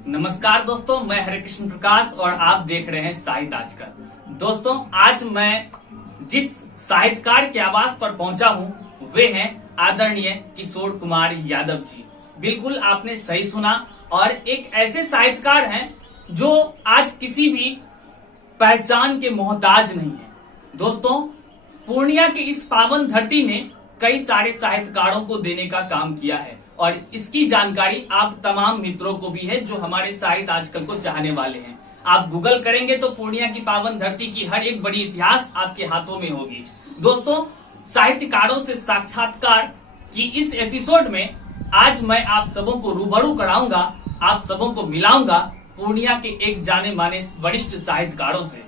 नमस्कार दोस्तों, मैं हरे कृष्ण प्रकाश और आप देख रहे हैं साहित्य आजकल। दोस्तों, आज मैं जिस साहित्यकार के आवास पर पहुंचा हूं वे हैं आदरणीय किशोर कुमार यादव जी। बिल्कुल आपने सही सुना, और एक ऐसे साहित्यकार हैं जो आज किसी भी पहचान के मोहताज नहीं है। दोस्तों, पूर्णिया की इस पावन धरती ने कई सारे साहित्यकारों को देने का काम किया है, और इसकी जानकारी आप तमाम मित्रों को भी है जो हमारे साहित्य आजकल को चाहने वाले हैं। आप गूगल करेंगे तो पूर्णिया की पावन धरती की हर एक बड़ी इतिहास आपके हाथों में होगी। दोस्तों, साहित्यकारों से साक्षात्कार की इस एपिसोड में आज मैं आप सबों को रूबरू कराऊंगा, आप सबों को मिलाऊंगा पूर्णिया के एक जाने माने वरिष्ठ साहित्यकारों से।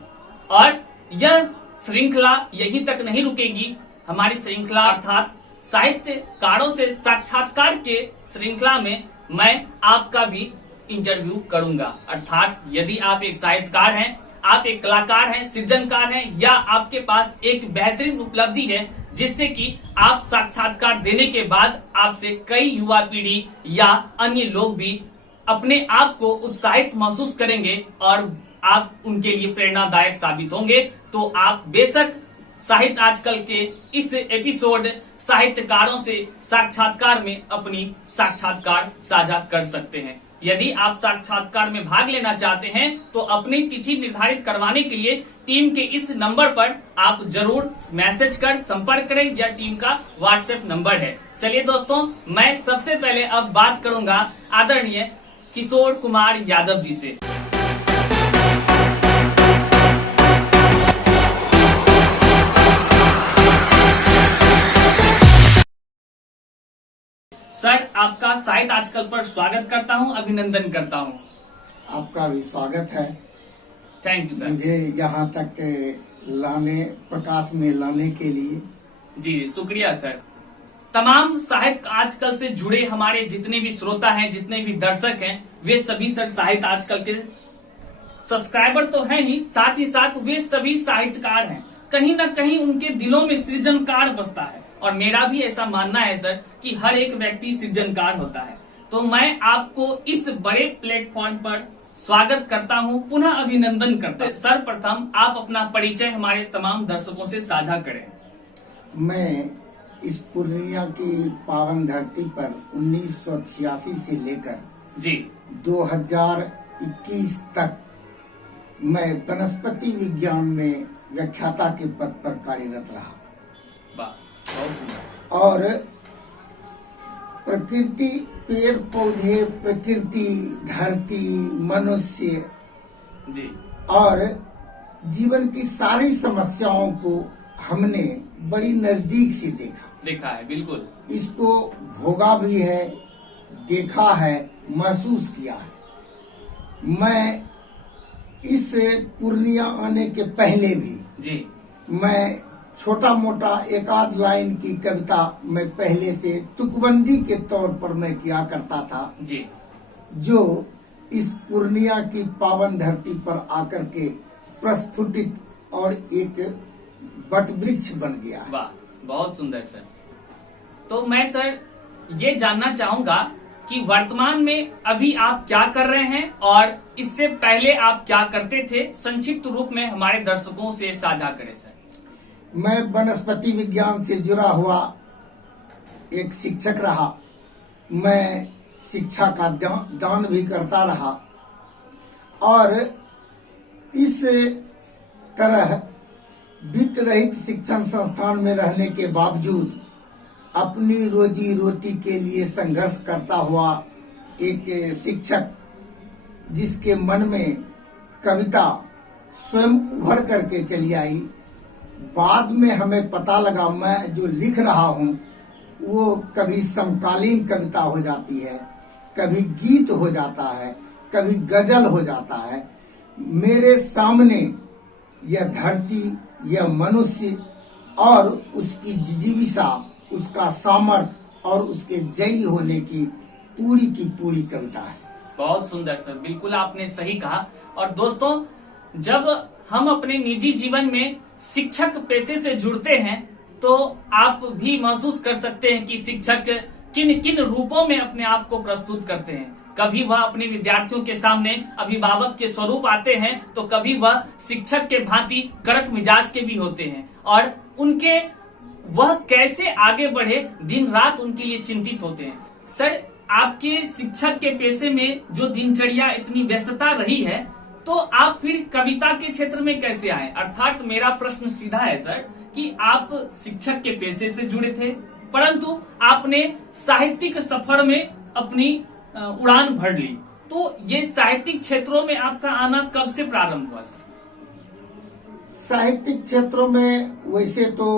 और यह श्रृंखला यहीं तक नहीं रुकेगी। हमारी श्रृंखला अर्थात साहित्यकारों से साक्षात्कार के श्रृंखला में मैं आपका भी इंटरव्यू करूंगा। अर्थात यदि आप एक साहित्यकार हैं, आप एक कलाकार हैं, सृजनकार हैं, या आपके पास एक बेहतरीन उपलब्धि है जिससे कि आप साक्षात्कार देने के बाद आपसे कई युवा पीढ़ी या अन्य लोग भी अपने आप को उत्साहित महसूस करेंगे और आप उनके लिए प्रेरणादायक साबित होंगे, तो आप बेशक साहित्य आजकल के इस एपिसोड साहित्यकारों से साक्षात्कार में अपनी साक्षात्कार साझा कर सकते हैं। यदि आप साक्षात्कार में भाग लेना चाहते हैं तो अपनी तिथि निर्धारित करवाने के लिए टीम के इस नंबर पर आप जरूर मैसेज कर संपर्क करें। यह टीम का व्हाट्सएप नंबर है। चलिए दोस्तों, मैं सबसे पहले अब बात करूंगा आदरणीय किशोर कुमार यादव जी से। सर, आपका साहित्य आजकल पर स्वागत करता हूं, अभिनंदन करता हूं। आपका भी स्वागत है। Thank you sir. मुझे यहाँ तक प्रकाश में लाने के लिए जी शुक्रिया सर। तमाम साहित्य आजकल से जुड़े हमारे जितने भी श्रोता हैं, जितने भी दर्शक हैं, वे सभी सर साहित्य आजकल के सब्सक्राइबर तो हैं ही, साथ ही साथ वे सभी साहित्यकार हैं। कहीं न कहीं उनके दिलों में सृजनकार बसता है, और मेरा भी ऐसा मानना है सर कि हर एक व्यक्ति सृजनकार होता है। तो मैं आपको इस बड़े प्लेटफॉर्म पर स्वागत करता हूं, पुनः अभिनंदन करता हूं। सर्वप्रथम आप अपना परिचय हमारे तमाम दर्शकों से साझा करें। मैं इस पूर्णिया की पावन धरती पर 1986 से लेकर जी 2021 तक मैं वनस्पति विज्ञान में व्याख्याता के पद पर कार्यरत रहा। और प्रकृति, पेड़ पौधे, प्रकृति, धरती, मनुष्य जी और जीवन की सारी समस्याओं को हमने बड़ी नजदीक से देखा है। बिल्कुल, इसको भोगा भी है, देखा है, महसूस किया है। मैं इस पूर्णिया आने के पहले भी जी मैं छोटा मोटा एक आध लाइन की कविता मैं पहले से तुकबंदी के तौर पर मैं किया करता था जी, जो इस पूर्णिया की पावन धरती पर आकर के प्रस्फुटित और एक वट वृक्ष बन गया। वाह, बहुत सुंदर सर। तो मैं सर ये जानना चाहूंगा कि वर्तमान में अभी आप क्या कर रहे हैं, और इससे पहले आप क्या करते थे, संक्षिप्त रूप में हमारे दर्शकों से साझा करें सर। मैं वनस्पति विज्ञान से जुड़ा हुआ एक शिक्षक रहा। मैं शिक्षा का दान भी करता रहा, और इस तरह वित्त रहित शिक्षण संस्थान में रहने के बावजूद अपनी रोजी रोटी के लिए संघर्ष करता हुआ एक शिक्षक, जिसके मन में कविता स्वयं उभर करके चली आई। बाद में हमें पता लगा मैं जो लिख रहा हूँ वो कभी समकालीन कविता हो जाती है, कभी गीत हो जाता है, कभी गजल हो जाता है। मेरे सामने यह धरती, यह मनुष्य और उसकी जिजीविषा, उसका सामर्थ्य और उसके जयी होने की पूरी कविता है। बहुत सुंदर सर, बिल्कुल आपने सही कहा। और दोस्तों, जब हम अपने निजी जीवन में शिक्षक पेशे से जुड़ते हैं तो आप भी महसूस कर सकते हैं कि शिक्षक किन किन रूपों में अपने आप को प्रस्तुत करते हैं। कभी वह अपने विद्यार्थियों के सामने अभिभावक के स्वरूप आते हैं, तो कभी वह शिक्षक के भांति कड़क मिजाज के भी होते हैं, और उनके वह कैसे आगे बढ़े दिन रात उनके लिए चिंतित होते हैं। सर, आपके शिक्षक के पेशे में जो दिनचर्या इतनी व्यस्तता रही है, तो आप फिर कविता के क्षेत्र में कैसे आए? अर्थात मेरा प्रश्न सीधा है सर कि आप शिक्षक के पेशे से जुड़े थे, परंतु आपने साहित्यिक सफर में अपनी उड़ान भर ली, तो ये साहित्यिक क्षेत्रों में आपका आना कब से प्रारंभ हुआ सर? साहित्यिक क्षेत्रों में वैसे तो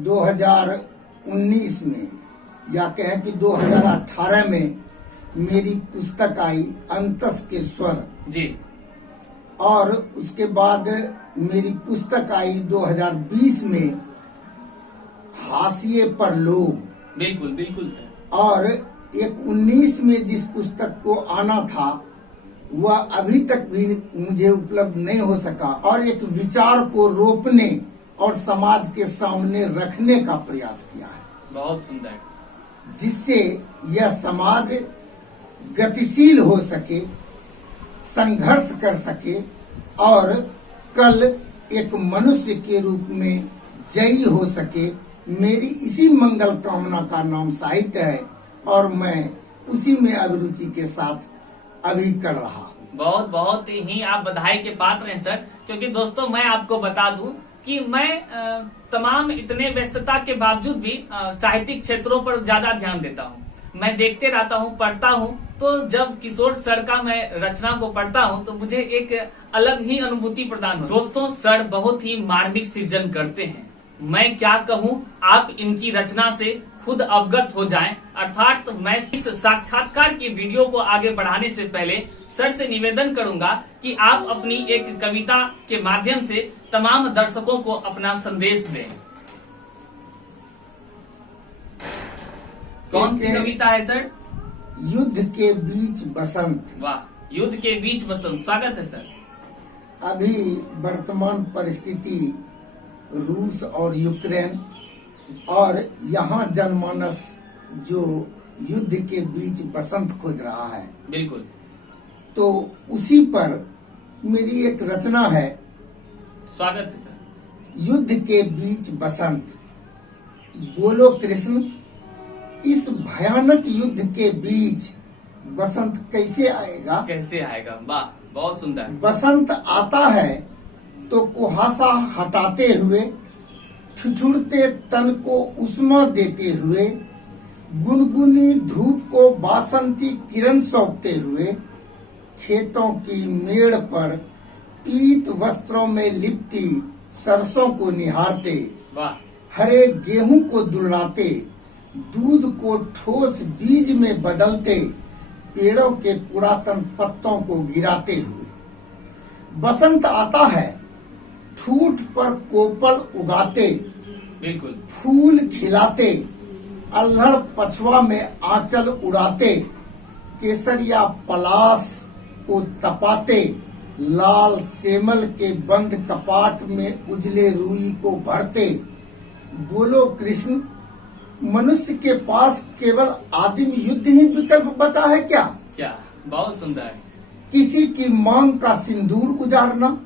2019 में, या कहें कि 2018 में मेरी पुस्तक आई अंतस के स्वर जी, और उसके बाद मेरी पुस्तक आई 2020 में हाशिए पर लोग। बिल्कुल बिल्कुल सर। और एक 19 में जिस पुस्तक को आना था वह अभी तक भी मुझे उपलब्ध नहीं हो सका, और एक विचार को रोपने और समाज के सामने रखने का प्रयास किया है। बहुत सुंदर। जिससे यह समाज गतिशील हो सके, संघर्ष कर सके, और कल एक मनुष्य के रूप में जयी हो सके। मेरी इसी मंगल कामना का नाम साहित्य है, और मैं उसी में अभिरुचि के साथ अभी कर रहा हूँ। बहुत बहुत ही आप बधाई के पात्र हैं सर, क्योंकि दोस्तों मैं आपको बता दूं कि मैं तमाम इतने व्यस्तता के बावजूद भी साहित्यिक क्षेत्रों पर ज्यादा ध्यान देता हूँ। मैं देखते रहता हूँ, पढ़ता हूँ, तो जब किशोर सर का मैं रचना को पढ़ता हूँ तो मुझे एक अलग ही अनुभूति प्रदान होती है। दोस्तों, सर बहुत ही मार्मिक सृजन करते हैं। मैं क्या कहूँ, आप इनकी रचना से खुद अवगत हो जाएं। अर्थात मैं इस साक्षात्कार की वीडियो को आगे बढ़ाने से पहले सर से निवेदन करूंगा कि आप अपनी एक कविता के माध्यम से तमाम दर्शकों को अपना संदेश दें। कौन सी कविता है सर? युद्ध के बीच बसंत। वाह, युद्ध के बीच बसंत, स्वागत है सर। अभी वर्तमान परिस्थिति रूस और यूक्रेन, और यहाँ जनमानस जो युद्ध के बीच बसंत खोज रहा है, बिल्कुल, तो उसी पर मेरी एक रचना है। स्वागत है सर। युद्ध के बीच बसंत। बोलो कृष्ण, इस भयानक युद्ध के बीच बसंत कैसे आएगा? कैसे आएगा? वाह, बहुत सुंदर। बसंत आता है तो कुहासा हटाते हुए, ठिठुरते तन को उष्मा देते हुए, गुनगुनी धूप को बासंती किरण सौंपते हुए, खेतों की मेड़ पर पीत वस्त्रों में लिपटी सरसों को निहारते, वाह, हरे गेहूं को दुलराते, दूध को ठोस बीज में बदलते, पेड़ों के पुरातन पत्तों को गिराते हुए। बसंत आता है ठूठ पर कोपल उगाते, बिल्कुल, फूल खिलाते, अल्हड़ पछुआ में आंचल उड़ाते, केसरिया पलास को तपाते, लाल सेमल के बंद कपाट में उजले रुई को भरते। बोलो कृष्ण, मनुष्य के पास केवल आदिम युद्ध ही विकल्प बचा है क्या? क्या, बहुत सुंदर। किसी की मांग का सिंदूर उजाड़ना,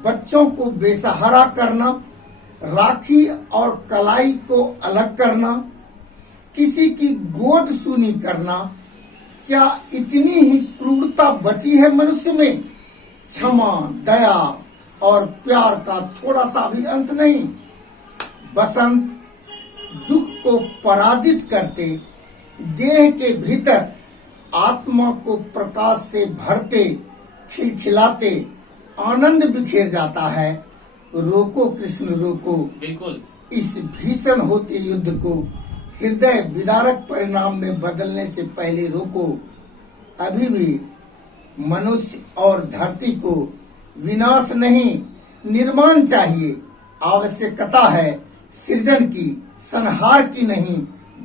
बच्चों को बेसहारा करना, राखी और कलाई को अलग करना, किसी की गोद सूनी करना, क्या इतनी ही क्रूरता बची है मनुष्य में? क्षमा, दया और प्यार का थोड़ा सा भी अंश नहीं। बसंत दुख को पराजित करते, देह के भीतर आत्मा को प्रकाश से भरते, खिलखिलाते आनंद बिखेर जाता है। रोको कृष्ण रोको, बिल्कुल, इस भीषण होते युद्ध को हृदय विदारक परिणाम में बदलने से पहले रोको। अभी भी मनुष्य और धरती को विनाश नहीं, निर्माण चाहिए। आवश्यकता है सृजन की, संहार की नहीं।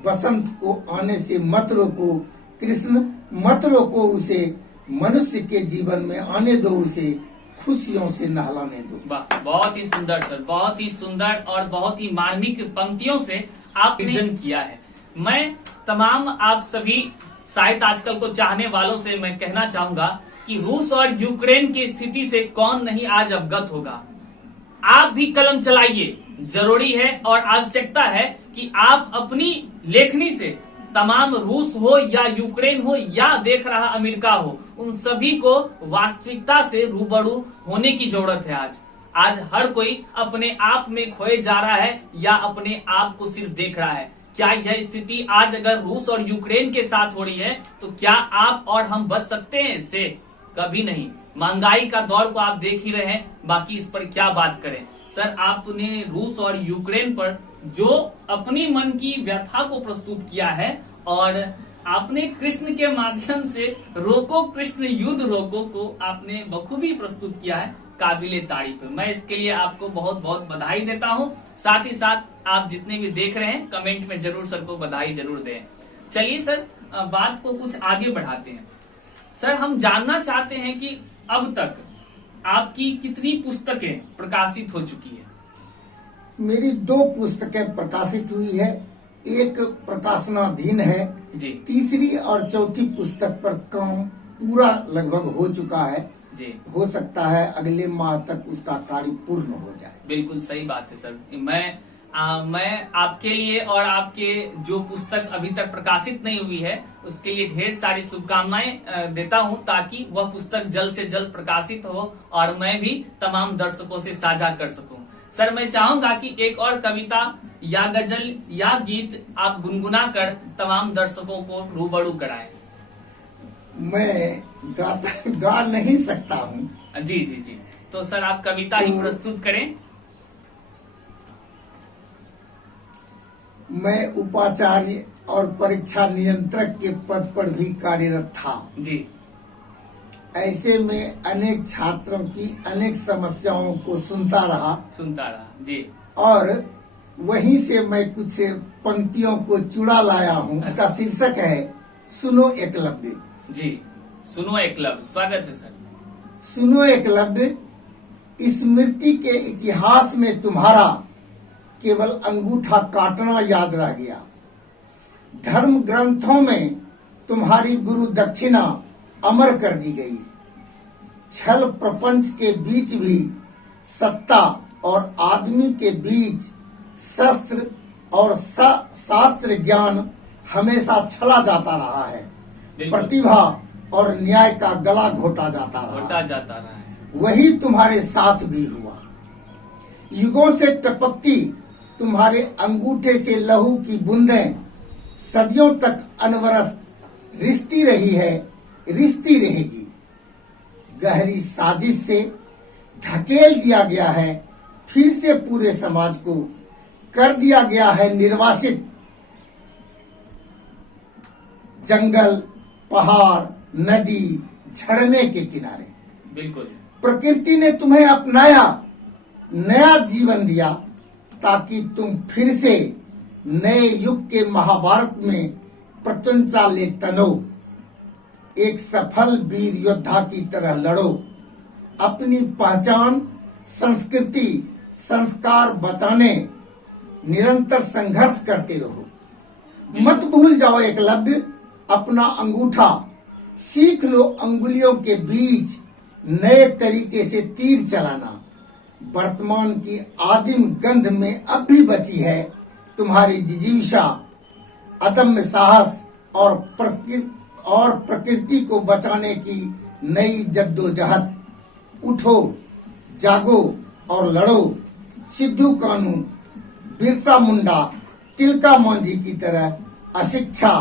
बसंत को आने से मत रोको कृष्ण, मत रोको उसे। मनुष्य के जीवन में आने दो उसे, खुशियों से नहलाने दो। वाह, बहुत ही सुंदर सर, बहुत ही सुंदर और बहुत ही मार्मिक पंक्तियों से आप सृजन किया है। मैं तमाम आप सभी साहित्य आजकल को चाहने वालों से मैं कहना चाहूंगा कि रूस और यूक्रेन की स्थिति से कौन नहीं आज अवगत होगा। आप भी कलम चलाइए, जरूरी है और आवश्यकता है कि आप अपनी लेखनी से तमाम रूस हो या यूक्रेन हो या देख रहा अमेरिका हो, उन सभी को वास्तविकता से रूबरू होने की जरूरत है। आज हर कोई अपने आप में खोए जा रहा है या अपने आप को सिर्फ देख रहा है। क्या यह स्थिति आज अगर रूस और यूक्रेन के साथ हो रही है तो क्या आप और हम बच सकते हैं इससे? कभी नहीं। महंगाई का दौर को आप देख ही रहे हैं, बाकी इस पर क्या बात करें। सर, आपने रूस और यूक्रेन पर जो अपनी मन की व्यथा को प्रस्तुत किया है और आपने कृष्ण के माध्यम से रोको कृष्ण युद्ध रोको को आपने बखूबी प्रस्तुत किया है, काबिले तारीफ है। मैं इसके लिए आपको बहुत बहुत बधाई देता हूं। साथ ही साथ आप जितने भी देख रहे हैं कमेंट में जरूर सर को बधाई जरूर दें। चलिए सर, बात को कुछ आगे बढ़ाते हैं। सर, हम जानना चाहते हैं कि अब तक आपकी कितनी पुस्तकें प्रकाशित हो चुकी है? मेरी 2 पुस्तकें प्रकाशित हुई है, एक प्रकाशनाधीन है जी। तीसरी और चौथी पुस्तक पर काम पूरा लगभग हो चुका है जी। हो सकता है अगले माह तक उसका कार्य पूर्ण हो जाए। बिल्कुल सही बात है सर। मैं आपके लिए और आपके जो पुस्तक अभी तक प्रकाशित नहीं हुई है उसके लिए ढेर सारी शुभकामनाएं देता हूं, ताकि वह पुस्तक जल्द से जल्द प्रकाशित हो और मैं भी तमाम दर्शकों से साझा कर सकूं। सर, मैं चाहूंगा कि एक और कविता या गजल या गीत आप गुनगुना कर तमाम दर्शकों को रूबरू कराएं। मैं गा नहीं सकता हूँ। जी जी जी, तो सर आप कविता ही प्रस्तुत करें। मैं उपाचार्य और परीक्षा नियंत्रक के पद पर भी कार्यरत था जी। ऐसे में अनेक छात्रों की अनेक समस्याओं को सुनता रहा जी। और वहीं से मैं कुछ पंक्तियों को चुरा लाया हूँ। इसका शीर्षक है सुनो एकलव्य। जी, सुनो एकलव्य। स्वागत है सर। सुनो एकलव्य, स्मृति के इतिहास में तुम्हारा केवल अंगूठा काटना याद रह गया। धर्म ग्रंथों में तुम्हारी गुरु दक्षिणा अमर कर दी गई। छल प्रपंच के बीच भी सत्ता और आदमी के बीच शस्त्र और शास्त्र ज्ञान हमेशा छला जाता रहा है। प्रतिभा और न्याय का गला घोटा जाता रहा है। वही तुम्हारे साथ भी हुआ। युगों से टपकती तुम्हारे अंगूठे से लहू की बूंदें सदियों तक अनवरत रिश्ती रही है, रिश्ती रहेगी। गहरी साजिश से धकेल दिया गया है, फिर से पूरे समाज को कर दिया गया है निर्वासित। जंगल, पहाड़, नदी, झरने के किनारे बिल्कुल प्रकृति ने तुम्हें अपनाया, नया जीवन दिया, ताकि तुम फिर से नए युग के महाभारत में प्रत्यंचा ले तनो। एक सफल वीर योद्धा की तरह लड़ो। अपनी पहचान, संस्कृति, संस्कार बचाने निरंतर संघर्ष करते रहो। मत भूल जाओ एकलव्य अपना अंगूठा। सीख लो अंगुलियों के बीच नए तरीके से तीर चलाना। वर्तमान की आदिम गंध में अब भी बची है तुम्हारी जिजीविषा, अदम्य साहस और प्रकृति को बचाने की नई जद्दोजहद। उठो, जागो और लड़ो। सिद्धू कानू, बिरसा मुंडा, तिलका मांझी की तरह अशिक्षा,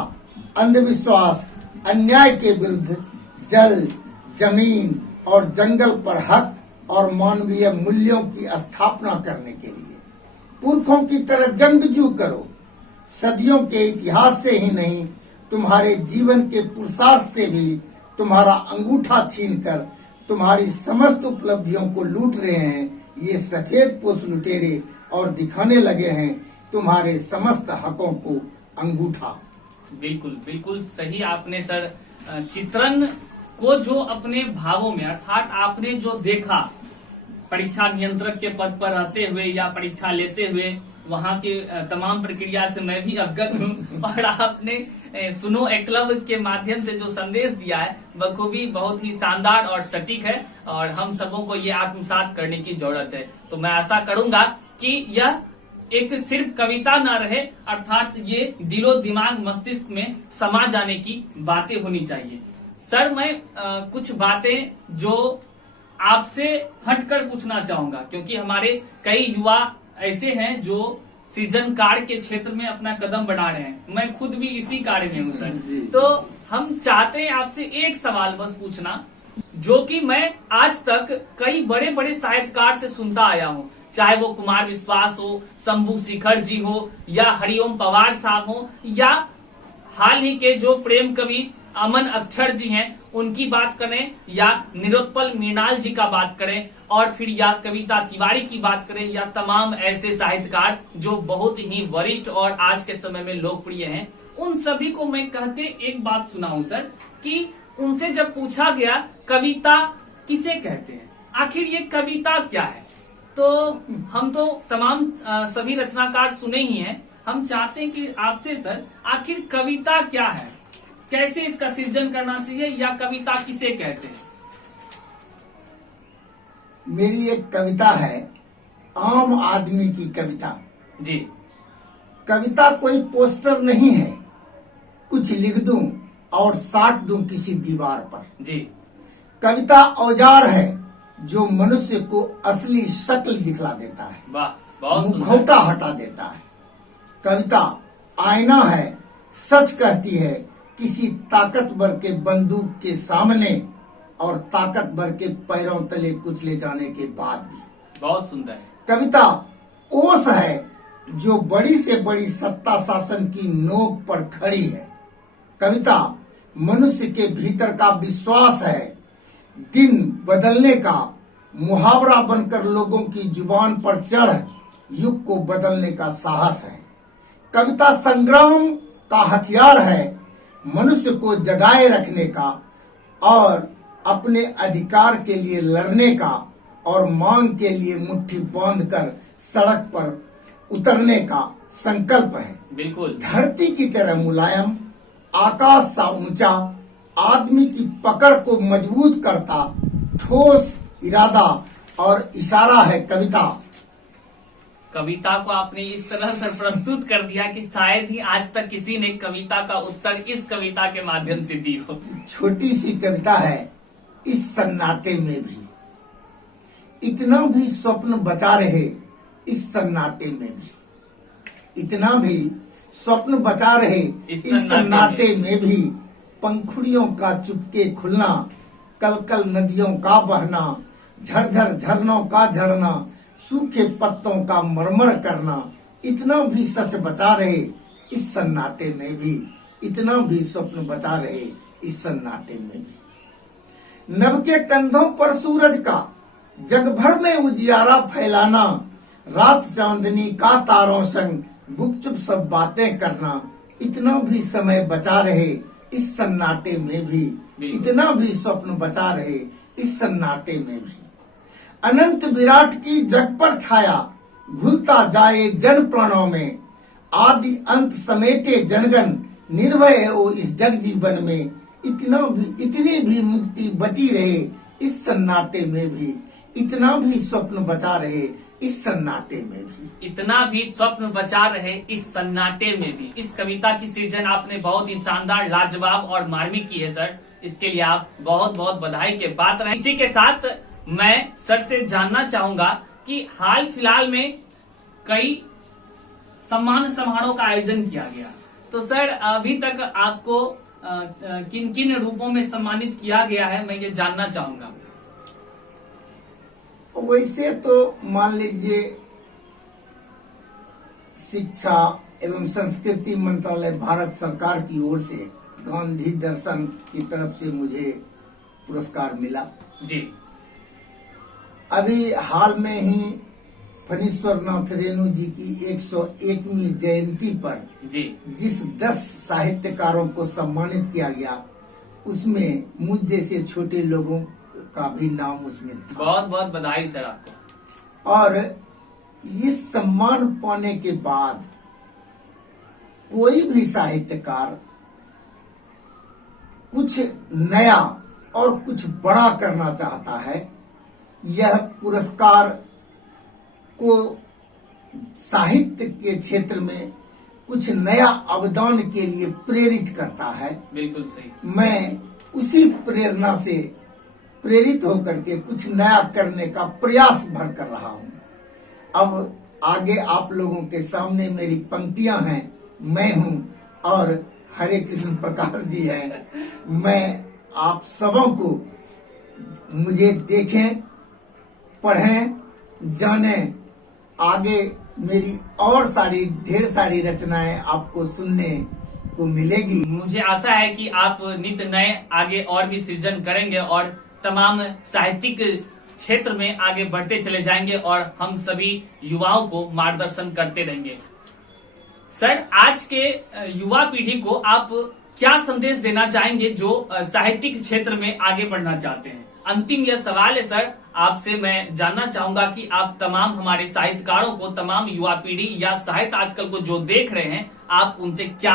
अंधविश्वास, अन्याय के विरुद्ध जल, जमीन और जंगल पर हक और मानवीय मूल्यों की स्थापना करने के लिए पुरखों की तरह जंगजू करो। सदियों के इतिहास से ही नहीं, तुम्हारे जीवन के पुरुषार्थ से भी तुम्हारा अंगूठा छीनकर तुम्हारी समस्त उपलब्धियों को लूट रहे हैं ये सफेद पोष लुटेरे और दिखाने लगे हैं तुम्हारे समस्त हकों को अंगूठा। बिल्कुल बिल्कुल सही आपने सर चित्रण को जो अपने भावों में अर्थात आपने जो देखा परीक्षा नियंत्रक के पद पर रहते हुए या परीक्षा लेते हुए वहाँ के तमाम प्रक्रिया से मैं भी अवगत हूँ और आपने सुनो एकलव्य के माध्यम से जो संदेश दिया है वह को भी बहुत ही शानदार और सटीक है और हम सबों को ये आत्मसात करने की जरूरत है। तो मैं आशा करूंगा कि यह एक सिर्फ कविता न रहे, अर्थात ये दिलो दिमाग मस्तिष्क में समा जाने की बातें होनी चाहिए। सर मैं कुछ बातें जो आपसे हटकर पूछना चाहूंगा, क्योंकि हमारे कई युवा ऐसे हैं जो सृजन कार्य के क्षेत्र में अपना कदम बढ़ा रहे हैं। मैं खुद भी इसी कार्य में हूँ सर। तो हम चाहते हैं आपसे एक सवाल बस पूछना, जो कि मैं आज तक कई बड़े बड़े साहित्यकार से सुनता आया हूँ, चाहे वो कुमार विश्वास हो, शंभू शिखर जी हो, या हरिओम पवार साहब हो, या हाल ही के जो प्रेम कवि अमन अक्षर जी हैं उनकी बात करें, या निरोत्पल मृणाल जी का बात करें, और फिर या कविता तिवारी की बात करें, या तमाम ऐसे साहित्यकार जो बहुत ही वरिष्ठ और आज के समय में लोकप्रिय हैं, उन सभी को मैं कहते एक बात सुना हूं सर कि उनसे जब पूछा गया कविता किसे कहते हैं, आखिर ये कविता क्या है, तो हम तो तमाम सभी रचनाकार सुने ही हैं। हम चाहते हैं कि आपसे सर आखिर कविता क्या है, कैसे इसका सृजन करना चाहिए, या कविता किसे कहते हैं? मेरी एक कविता है, आम आदमी की कविता जी। कविता कोई पोस्टर नहीं है, कुछ लिख दूं और साट दूं किसी दीवार पर। जी। कविता औजार है जो मनुष्य को असली शक्ल दिखला देता है, वाह, बहुत सुंदर। मुखौटा हटा देता है। कविता आईना है, सच कहती है किसी ताकतवर के बंदूक के सामने और ताकतवर के पैरों तले कुचले जाने के बाद भी। बहुत सुंदर। कविता ओस है जो बड़ी से बड़ी सत्ता शासन की नोक पर खड़ी है। कविता मनुष्य के भीतर का विश्वास है, दिन बदलने का मुहावरा बनकर लोगों की जुबान पर चढ़ युग को बदलने का साहस है। कविता संग्राम का हथियार है, मनुष्य को जगाए रखने का और अपने अधिकार के लिए लड़ने का और मांग के लिए मुट्ठी बांधकर सड़क पर उतरने का संकल्प है। बिल्कुल। धरती की तरह मुलायम, आकाश सा ऊंचा, आदमी की पकड़ को मजबूत करता ठोस इरादा और इशारा है कविता। कविता को आपने इस तरह से प्रस्तुत कर दिया कि शायद ही आज तक किसी ने कविता का उत्तर इस कविता के माध्यम से दी हो। छोटी सी कविता है, इस सन्नाटे में भी इतना भी स्वप्न बचा रहे, इस सन्नाटे में भी इतना भी स्वप्न बचा रहे, इस सन्नाटे में भी पंखुड़ियों का चुपके खुलना, कलकल नदियों का बहना, झरझर झरनों का झरना, सूखे पत्तों का मरमर करना, इतना भी सच बचा रहे इस सन्नाटे में भी, इतना भी स्वप्न बचा रहे इस सन्नाटे में भी। नभ के कंधों पर सूरज का जग भर में उजियारा फैलाना, रात चांदनी का तारों संग गुपचुप सब बातें करना, इतना भी समय बचा रहे इस सन्नाटे में भी, इतना भी स्वप्न बचा रहे इस सन्नाटे में भी। अनंत विराट की जग पर छाया घुलता जाए जन प्राणों में, आदि अंत समेटे जनगण निर्भय हो इस जग जीवन में, इतनी भी मुक्ति बची रहे इस सन्नाटे में भी, इतना भी स्वप्न बचा रहे इस सन्नाटे में भी, इतना भी स्वप्न बचा रहे इस सन्नाटे में भी। इस कविता की सृजन आपने बहुत ही शानदार, लाजवाब और मार्मिक की है सर, इसके लिए आप बहुत बहुत बधाई के पात्र हैं। इसी के साथ मैं सर से जानना चाहूंगा कि हाल फिलहाल में कई सम्मान समारोह का आयोजन किया गया, तो सर अभी तक आपको किन किन रूपों में सम्मानित किया गया है, मैं ये जानना चाहूंगा। वैसे तो मान लीजिए शिक्षा एवं संस्कृति मंत्रालय भारत सरकार की ओर से गांधी दर्शन की तरफ से मुझे पुरस्कार मिला जी। अभी हाल में ही फणीश्वर नाथ रेणु जी की 101वीं जयंती पर जी जिस 10 साहित्यकारों को सम्मानित किया गया, उसमें मुझ जैसे छोटे लोगों का भी नाम उसमें था। बहुत बहुत बधाई सर आपको। और इस सम्मान पाने के बाद कोई भी साहित्यकार कुछ नया और कुछ बड़ा करना चाहता है, यह पुरस्कार को साहित्य के क्षेत्र में कुछ नया अवदान के लिए प्रेरित करता है। बिल्कुल सही। मैं उसी प्रेरणा से प्रेरित होकर के कुछ नया करने का प्रयास भर कर रहा हूं। अब आगे आप लोगों के सामने मेरी पंक्तियां हैं, मैं हूं और हरे कृष्ण प्रकाश जी हैं। मैं आप सबों को मुझे देखें, पढ़ें, जानें। आगे मेरी और सारी ढेर सारी रचनाएं आपको सुनने को मिलेगी। मुझे आशा है कि आप नित्य नए आगे और भी सृजन करेंगे और तमाम साहित्यिक क्षेत्र में आगे बढ़ते चले जाएंगे और हम सभी युवाओं को मार्गदर्शन करते रहेंगे। सर, आज के युवा पीढ़ी को आप क्या संदेश देना चाहेंगे जो साहित्यिक क्षेत्र में आगे बढ़ना चाहते हैं? अंतिम यह सवाल है सर, आपसे मैं जानना चाहूंगा कि आप तमाम हमारे साहित्यकारों को, तमाम युवा पीढ़ी या साहित्य आजकल को जो देख रहे हैं, आप उनसे क्या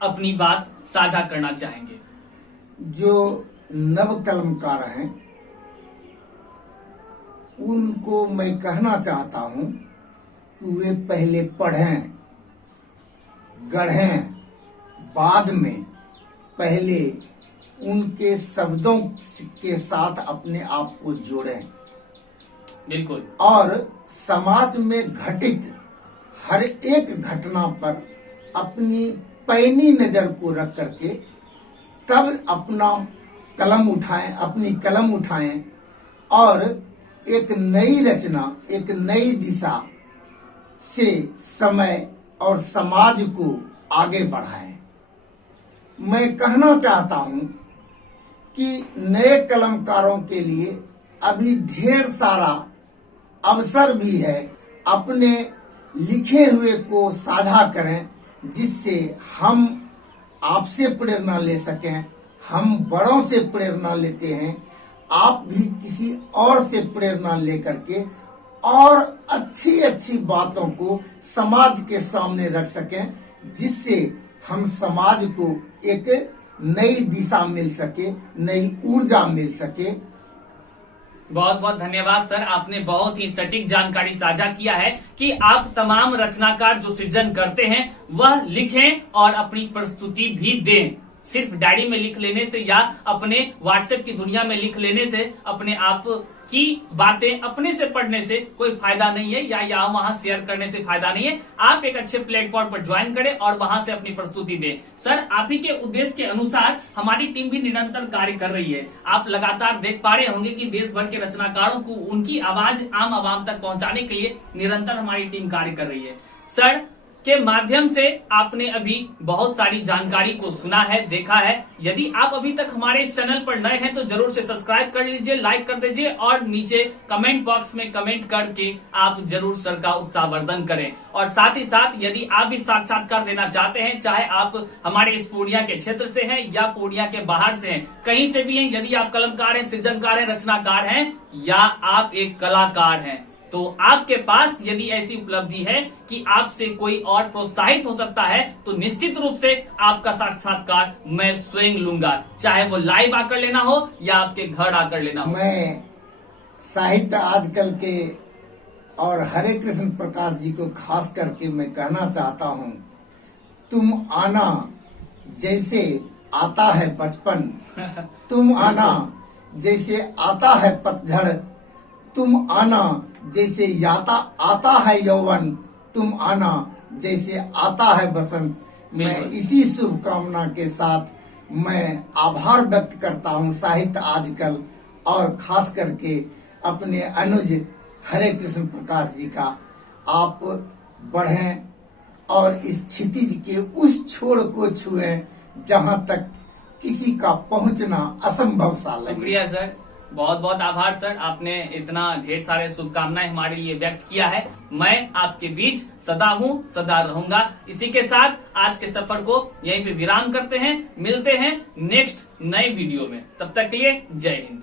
अपनी बात साझा करना चाहेंगे? जो नव कलमकार हैं उनको मैं कहना चाहता हूं कि वे पहले पढ़ें, गढ़ें, बाद में पहले उनके शब्दों के साथ अपने आप को जोड़ें। बिल्कुल। और समाज में घटित हर एक घटना पर अपनी पैनी नजर को रख करके तब अपना कलम उठाएं, अपनी कलम उठाएं और एक नई रचना, एक नई दिशा से समय और समाज को आगे बढ़ाएं। मैं कहना चाहता हूं कि नए कलमकारों के लिए अभी ढेर सारा अवसर भी है। अपने लिखे हुए को साझा करें, जिससे हम आपसे प्रेरणा ले सकें। हम बड़ों से प्रेरणा लेते हैं, आप भी किसी और से प्रेरणा लेकर के और अच्छी अच्छी बातों को समाज के सामने रख सकें, जिससे हम समाज को एक नई दिशा मिल सके, नई ऊर्जा मिल सके। बहुत बहुत धन्यवाद सर, आपने बहुत ही सटीक जानकारी साझा किया है कि आप तमाम रचनाकार जो सृजन करते हैं वह लिखें और अपनी प्रस्तुति भी दें। सिर्फ डायरी में लिख लेने से या अपने व्हाट्सएप की दुनिया में लिख लेने से, अपने आप की बातें अपने से पढ़ने से कोई फायदा नहीं है, या यहाँ वहां शेयर करने से फायदा नहीं है। आप एक अच्छे प्लेटफॉर्म पर ज्वाइन करें और वहां से अपनी प्रस्तुति दें। सर, आप ही के उद्देश्य के अनुसार हमारी टीम भी निरंतर कार्य कर रही है। आप लगातार देख पा रहे होंगे कि देश भर के रचनाकारों को उनकी आवाज आम आवाम तक पहुंचाने के लिए निरंतर हमारी टीम कार्य कर रही है। सर के माध्यम से आपने अभी बहुत सारी जानकारी को सुना है, देखा है। यदि आप अभी तक हमारे इस चैनल पर नए हैं तो जरूर से सब्सक्राइब कर लीजिए, लाइक कर दीजिए और नीचे कमेंट बॉक्स में कमेंट करके आप जरूर सर का उत्साहवर्धन करें। और साथ ही साथ यदि आप भी साक्षात्कार देना चाहते हैं, चाहे आप हमारे इस पूर्णिया के क्षेत्र से हैं या पूर्णिया के बाहर से हैं, कहीं से भी हैं, यदि आप कलमकार हैं, सृजनकार हैं, रचनाकार हैं या आप एक कलाकार हैं, तो आपके पास यदि ऐसी उपलब्धि है कि आपसे कोई और प्रोत्साहित हो सकता है, तो निश्चित रूप से आपका साक्षात्कार मैं स्वयं लूंगा, चाहे वो लाइव आकर लेना हो या आपके घर आकर लेना हो। मैं साहित्य आजकल के और हरे कृष्ण प्रकाश जी को खास करके मैं कहना चाहता हूं, तुम आना जैसे आता है बचपन, तुम आना जैसे आता है पतझड़, तुम आना जैसे आता है यौवन, तुम आना जैसे आता है बसंत। मैं इसी शुभकामना के साथ मैं आभार व्यक्त करता हूं साहित्य आजकल और खास करके अपने अनुज हरे कृष्ण प्रकाश जी का। आप बढ़ें और इस क्षितिज के उस छोर को छुएं जहां तक किसी का पहुंचना असंभव सा लगे। शुक्रिया सर, बहुत बहुत आभार सर, आपने इतना ढेर सारे शुभकामनाएं हमारे लिए व्यक्त किया है। मैं आपके बीच सदा हूँ, सदा रहूंगा। इसी के साथ आज के सफर को यहीं पे विराम करते हैं। मिलते हैं नेक्स्ट नए वीडियो में, तब तक के लिए जय हिंद।